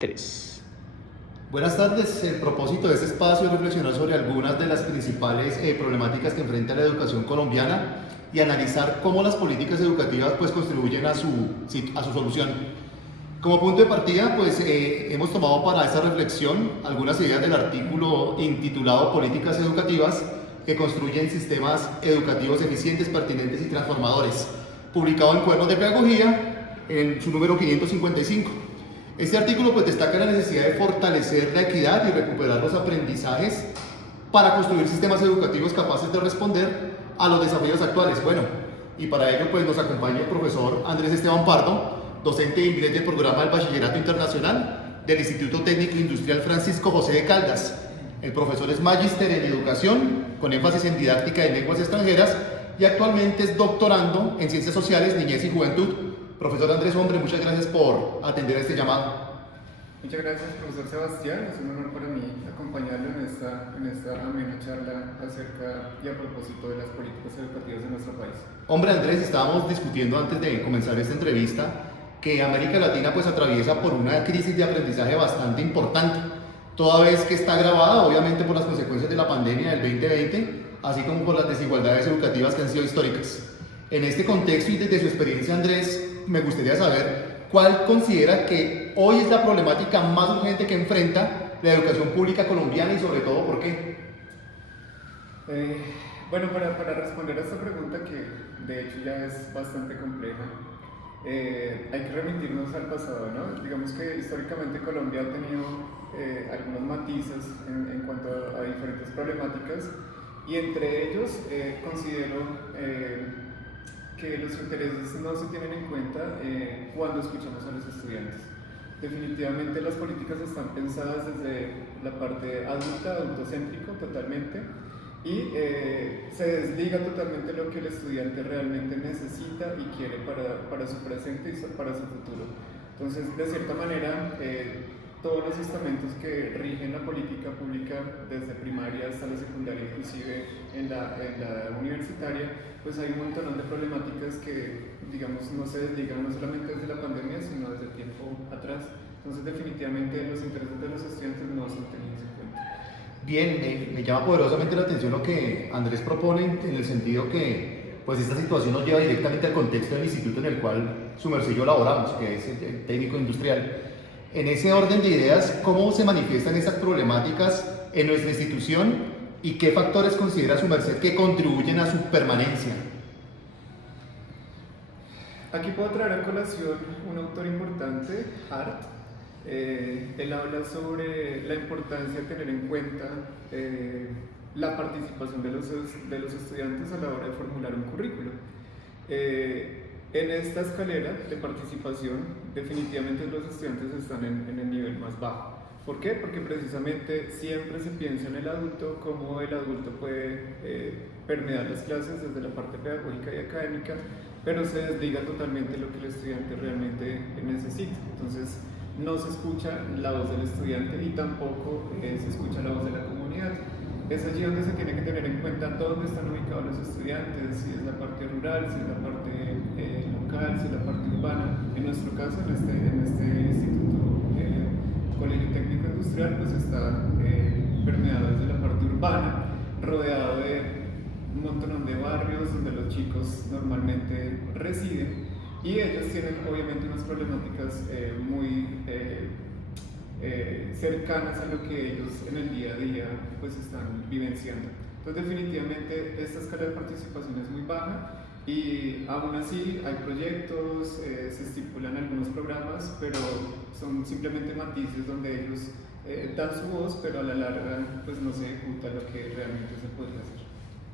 Tres. Buenas tardes. El propósito de este espacio es reflexionar sobre algunas de las principales problemáticas que enfrenta la educación colombiana y analizar cómo las políticas educativas contribuyen a su solución. Como punto de partida, hemos tomado para esta reflexión algunas ideas del artículo intitulado Políticas Educativas que construyen sistemas educativos eficientes, pertinentes y transformadores, publicado en Cuadernos de Pedagogía en su número 555. Este artículo destaca la necesidad de fortalecer la equidad y recuperar los aprendizajes para construir sistemas educativos capaces de responder a los desafíos actuales. Y para ello nos acompaña el profesor Andrés Esteban Pardo, docente de inglés del programa del Bachillerato Internacional del Instituto Técnico Industrial Francisco José de Caldas. El profesor es magíster en educación, con énfasis en didáctica de lenguas extranjeras, y actualmente es doctorando en ciencias sociales, niñez y juventud. Profesor Andrés, muchas gracias por atender este llamado. Muchas gracias, profesor Sebastián. Es un honor para mí acompañarlo en esta amena charla acerca y a propósito de las políticas educativas de nuestro país. Andrés, estábamos discutiendo antes de comenzar esta entrevista que América Latina atraviesa por una crisis de aprendizaje bastante importante, toda vez que está agravada obviamente por las consecuencias de la pandemia del 2020, así como por las desigualdades educativas que han sido históricas. En este contexto y desde su experiencia, Andrés, me gustaría saber cuál considera que hoy es la problemática más urgente que enfrenta la educación pública colombiana y sobre todo por qué. Para responder a esta pregunta, que de hecho ya es bastante compleja, hay que remitirnos al pasado, ¿no? Digamos que históricamente Colombia ha tenido algunos matices en cuanto a diferentes problemáticas, y entre ellos considero que los intereses no se tienen en cuenta cuando escuchamos a los estudiantes. Definitivamente las políticas están pensadas desde la parte adultocéntrico totalmente, y se desliga totalmente lo que el estudiante realmente necesita y quiere para su presente y para su futuro. Entonces, de cierta manera, todos los estamentos que rigen la política pública, desde primaria hasta la secundaria, inclusive en la universitaria, hay un montón de problemáticas que, digamos, no se desligan no solamente desde la pandemia, sino desde tiempo atrás. Entonces, definitivamente los intereses de los estudiantes no son tenidos en cuenta. Bien, me llama poderosamente la atención lo que Andrés propone, en el sentido que esta situación nos lleva directamente al contexto del instituto en el cual su merced y yo laboramos, que es el técnico industrial. En ese orden de ideas, ¿cómo se manifiestan estas problemáticas en nuestra institución y qué factores considera su merced que contribuyen a su permanencia? Aquí puedo traer a colación un autor importante, Hart. Él habla sobre la importancia de tener en cuenta la participación de los estudiantes a la hora de formular un currículo. En esta escalera de participación, definitivamente los estudiantes están en el nivel más bajo. ¿Por qué? Porque precisamente siempre se piensa en el adulto, cómo el adulto puede permear las clases desde la parte pedagógica y académica, pero se desliga totalmente lo que el estudiante realmente necesita. Entonces, no se escucha la voz del estudiante y tampoco se escucha la voz de la comunidad. Es allí donde se tiene que tener en cuenta dónde están ubicados los estudiantes, si es la parte rural, si es la parte local, si es la parte urbana. En nuestro caso, en este instituto, Colegio Técnico Industrial, está permeado desde la parte urbana, rodeado de un montón de barrios donde los chicos normalmente residen, y ellos tienen obviamente unas problemáticas muy cercanas a lo que ellos en el día a día están vivenciando. Entonces, definitivamente esta escala de participación es muy baja, y aún así hay proyectos, se estipulan algunos programas, pero son simplemente matices donde ellos dan su voz, pero a la larga no se ejecuta lo que realmente se podría hacer.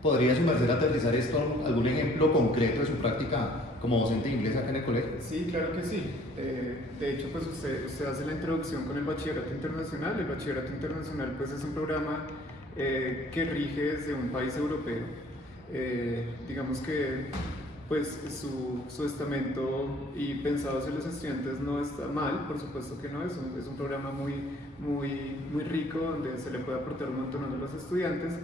¿Podría su merced aterrizar esto en algún ejemplo concreto de su práctica como docente de inglés acá en el colegio? Sí, claro que sí. De hecho, usted hace la introducción con el Bachillerato Internacional. El Bachillerato Internacional es un programa que rige desde un país europeo. Digamos que su estamento y pensado hacia los estudiantes no está mal, por supuesto que no, es un programa muy rico, donde se le puede aportar un montón a los estudiantes.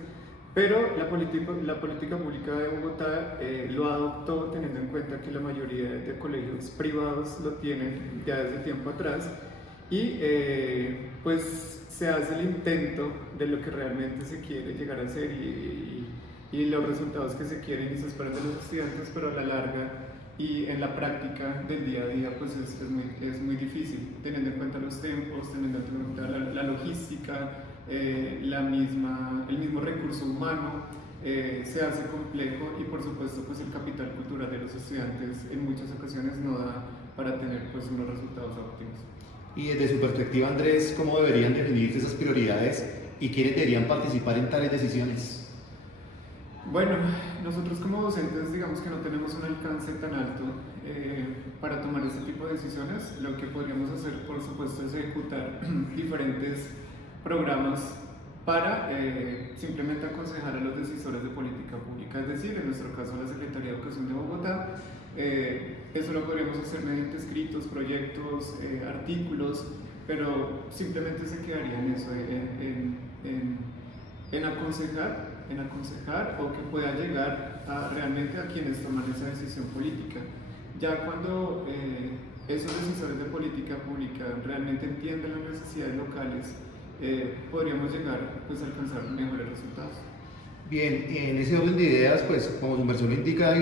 Pero la política pública de Bogotá lo adoptó teniendo en cuenta que la mayoría de colegios privados lo tienen ya desde tiempo atrás, y pues se hace el intento de lo que realmente se quiere llegar a hacer y los resultados que se quieren y se esperan de los estudiantes, pero a la larga y en la práctica del día a día pues es muy difícil, teniendo en cuenta los tiempos, teniendo en cuenta la logística, el mismo recurso humano. Se hace complejo y por supuesto pues el capital cultural de los estudiantes en muchas ocasiones no da para tener pues unos resultados óptimos. Y desde su perspectiva, Andrés, ¿cómo deberían definirse esas prioridades y quiénes deberían participar en tales decisiones? Bueno, nosotros como docentes digamos que no tenemos un alcance tan alto para tomar este tipo de decisiones. Lo que podríamos hacer por supuesto es ejecutar diferentes programas para simplemente aconsejar a los decisores de política pública, es decir, en nuestro caso la Secretaría de Educación de Bogotá. Eso lo podríamos hacer mediante escritos, proyectos, artículos, pero simplemente se quedaría en eso, en aconsejar o que pueda llegar realmente a quienes toman esa decisión política. Ya cuando esos decisores de política pública realmente entienden las necesidades locales, podríamos llegar pues, a alcanzar mejores resultados. Bien, en ese orden de ideas, pues como su inversión lo indica,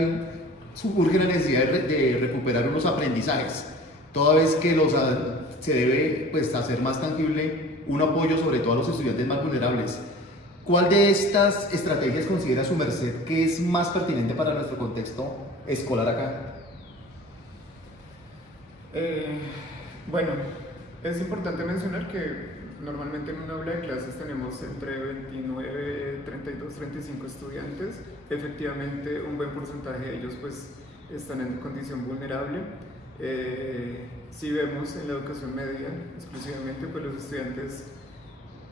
surge la necesidad de recuperar unos aprendizajes, toda vez que se debe pues, hacer más tangible un apoyo sobre todo a los estudiantes más vulnerables. ¿Cuál de estas estrategias considera su merced que es más pertinente para nuestro contexto escolar acá? Bueno, es importante mencionar que normalmente en un aula de clases tenemos entre 29, 32, 35 estudiantes. Efectivamente, un buen porcentaje de ellos pues, están en condición vulnerable. Si vemos en la educación media, exclusivamente, pues los estudiantes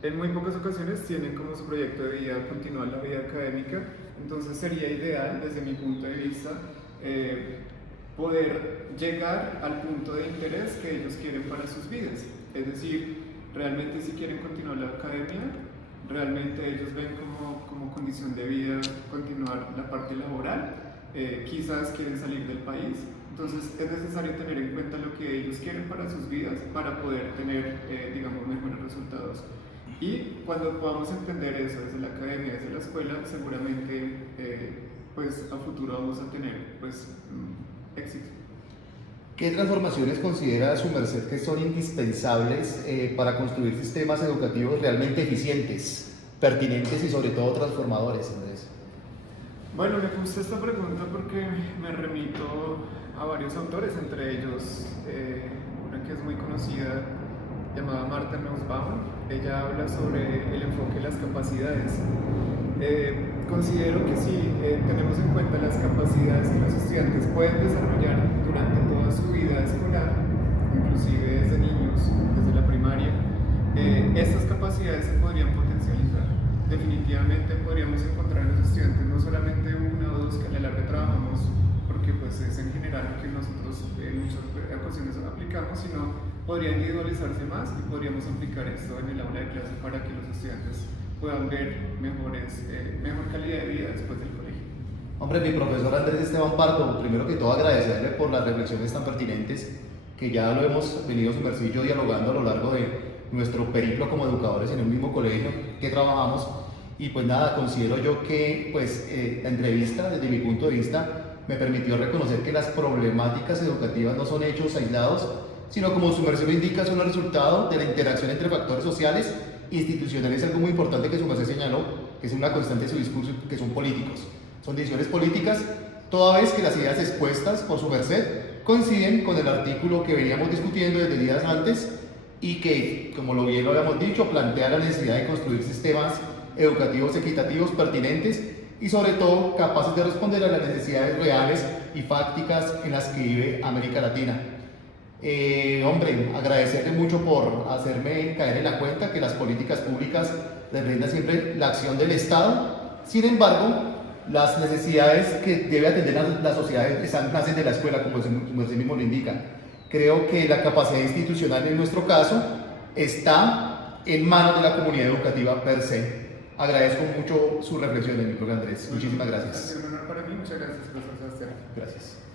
en muy pocas ocasiones tienen como su proyecto de vida continuar la vida académica. Entonces sería ideal, desde mi punto de vista, poder llegar al punto de interés que ellos quieren para sus vidas. Es decir, realmente si quieren continuar la academia, realmente ellos ven como condición de vida continuar la parte laboral, quizás quieren salir del país. Entonces es necesario tener en cuenta lo que ellos quieren para sus vidas para poder tener, digamos, mejores resultados. Y cuando podamos entender eso desde la academia, desde la escuela, seguramente pues a futuro vamos a tener pues, éxito. ¿Qué transformaciones considera su merced que son indispensables para construir sistemas educativos realmente eficientes, pertinentes y sobre todo transformadores, Andrés? Bueno, me gusta esta pregunta porque me remito a varios autores, entre ellos una que es muy conocida llamada Martha Nussbaum. Ella habla sobre el enfoque de las capacidades. Considero que si tenemos en cuenta las capacidades que los estudiantes pueden desarrollar durante toda su vida escolar, inclusive desde niños, desde la primaria, estas capacidades se podrían potencializar. Definitivamente podríamos encontrar en los estudiantes no solamente una o dos que a la larga trabajamos, porque pues es en general lo que nosotros en muchas ocasiones aplicamos, sino podría individualizarse más y podríamos aplicar esto en el aula de clase para que los estudiantes puedan ver mejor calidad de vida después del colegio. Hombre, mi profesor Andrés Esteban Pardo, primero que todo agradecerle por las reflexiones tan pertinentes que ya lo hemos venido su merced y yo dialogando a lo largo de nuestro periplo como educadores en el mismo colegio que trabajamos. Y pues nada, considero yo que pues, la entrevista desde mi punto de vista me permitió reconocer que las problemáticas educativas no son hechos aislados, sino como su merced lo indica, son el resultado de la interacción entre factores sociales e institucionales, algo muy importante que su merced señaló, que es una constante de su discurso, que son políticos. Son decisiones políticas, toda vez que las ideas expuestas por su merced coinciden con el artículo que veníamos discutiendo desde días antes y que, como lo bien lo habíamos dicho, plantea la necesidad de construir sistemas educativos equitativos, pertinentes y sobre todo capaces de responder a las necesidades reales y fácticas en las que vive América Latina. Hombre, agradecerle mucho por hacerme caer en la cuenta que las políticas públicas refrendan siempre la acción del Estado. Sin embargo, las necesidades que debe atender la sociedad nacen de la escuela, como usted mismo lo indica. Creo que la capacidad institucional en nuestro caso está en manos de la comunidad educativa per se. Agradezco mucho su reflexión, mi propio Andrés. Muchísimas gracias. Ha sido un honor para mí. Muchas gracias, profesor Sebastián. Gracias.